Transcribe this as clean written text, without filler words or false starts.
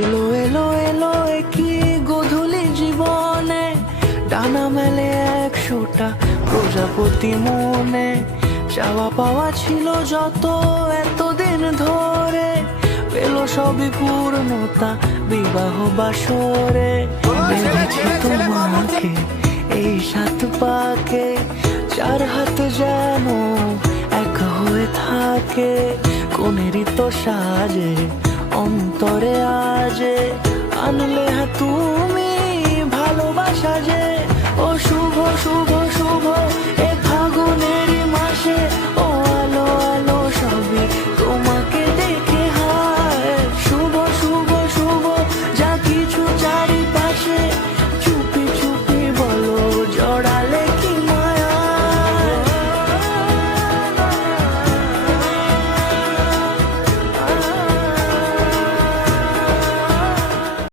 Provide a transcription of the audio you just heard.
এলো এলো এলো একই গধূলি জীবনে, ডানা মেলে 100টা প্রজাপতি মনে। চাওয়া পাওয়া ছিল যত এতদিন ধরে, পেল সবই পূর্ণতা বিবাহ বাসরে। বেঁধেছি তোমাকে এই 7 পাকে, 4 হাত যেন এক হয়ে থাকে। কোনেরই তো সাজে অন্তরে আজে আনলে তুমি